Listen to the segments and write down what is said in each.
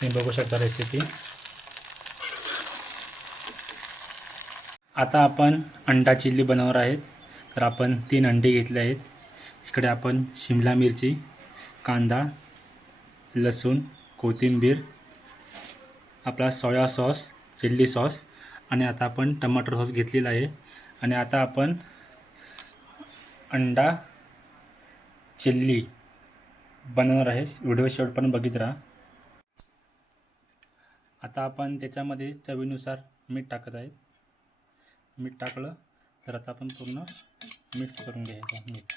तुम्ही बघू शकता रेसिपी। आता आपण अंडा चिल्ली बनवणार आहेत। तर आपण 3 अंडे घेतले आहेत। इकडे आपण शिमला मिरची, कांदा, लसूण, कोथिंबीर, आपला सोया सॉस, चिल्ली सॉस आणि आता आपण टमाटर सॉस घेतलेला आहे। आणि आता आपण अंडा चिल्ली बनवणार आहे। व्हिडिओ शेवटपर्यंत बघत राहा। आता आपण त्याच्यामध्ये चवीनुसार मीठ टाकत आहे। मीठ टाकलं तर आता आपण पूर्ण मिक्स करून घ्यायचं मीठ।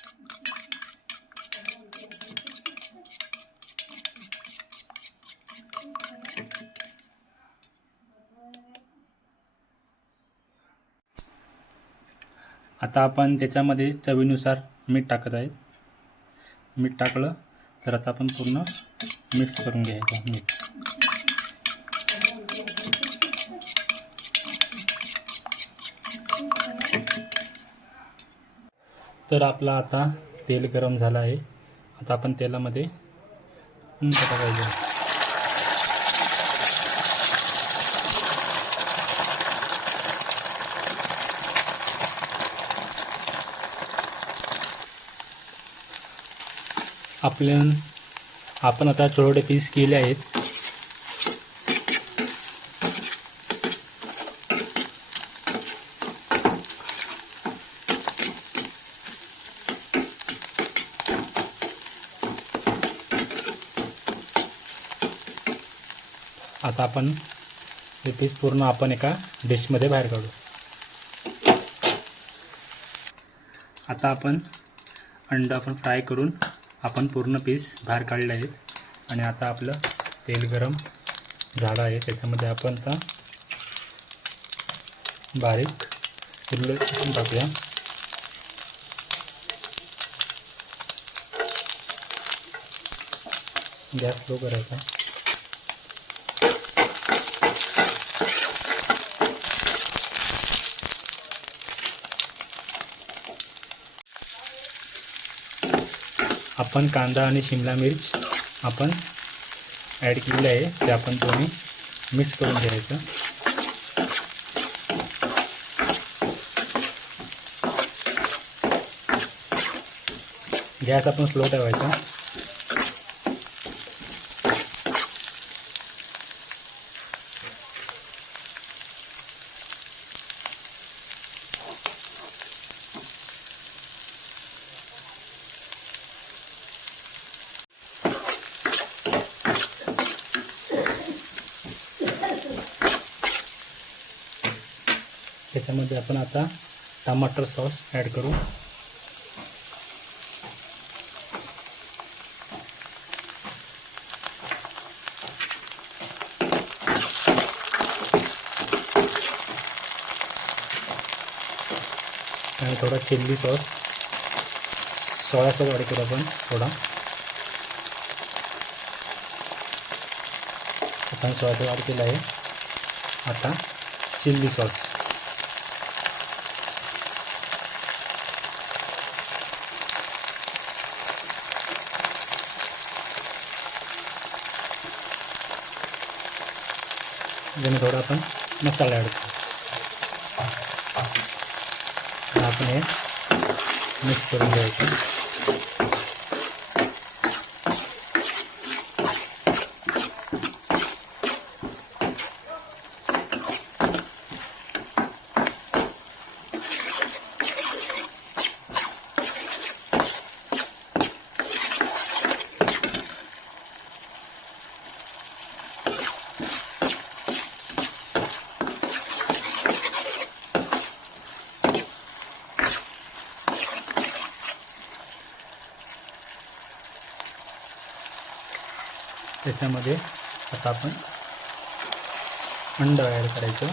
आता आपण त्याच्यामध्ये चवीनुसार मीठ टाकत आहे। मीठ टाकलं तर आता आपण पूर्ण मिक्स करून घ्यायचं मीठ। तर आपला आता तेल गरम झालं आहे। आता आपण तेलामध्ये अंडे टाकायचे। आपण आता थोडे पीस केले आहेत। आता आपण हे पीस पूर्ण आपण एका डिशमध्ये बाहेर काढू। आता आपण अंडा फ्राय करून आपण पूर्ण पीस बाहेर काढले आहेत। आणि आता आपलं तेल गरम झालं आहे। त्याच्यामध्ये आपण आता बारीक चिरलेलं लसूण टाकूया। गॅस स्लो करायचा। आपण कांदा आणि शिमला मिर्च आपण ॲड केलेले आहे। ते आपण दोन्ही मिक्स करून घ्यायचं। गॅस आपण स्लो ठेवायचा। त्याच्यामध्ये आपण आता टमाटर सॉस ॲड करू। आणि थोडा chilli sauce, soya sauce add करू आपण थोडा। आपण सोया सॉस ॲड केला आहे। आता चिल्ली सॉस, आणि थोडा आपण मसाला ॲड करू। आपण हे मिक्स करून घ्यायचं। त्याच्यामध्ये आता आपण अंडा ॲड करायचं,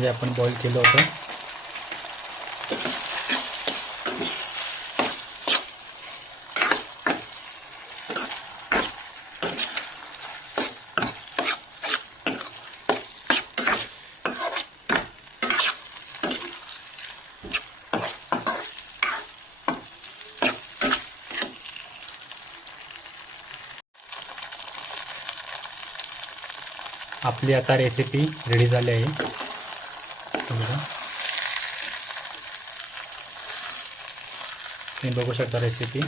जे आपण बॉईल केलं होतं। आपली आता रेसिपी रेडी झाली आहे. बघा, तुम्ही बघू शकता रेसिपी.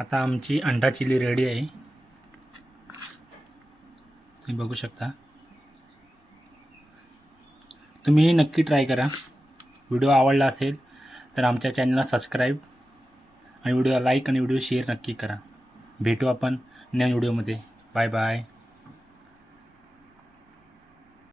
आता आमची अंडा चिली रेडी आहे. तुम्ही बघू शकता. तुम्ही नक्की ट्राय करा. व्हिडिओ आवडला असेल तर आमच्या चॅनलला सबस्क्राईब आणि व्हिडिओला लाईक आणि व्हिडिओ शेअर नक्की करा. भेटू आपण नवीन व्हिडिओमध्ये. Bye bye.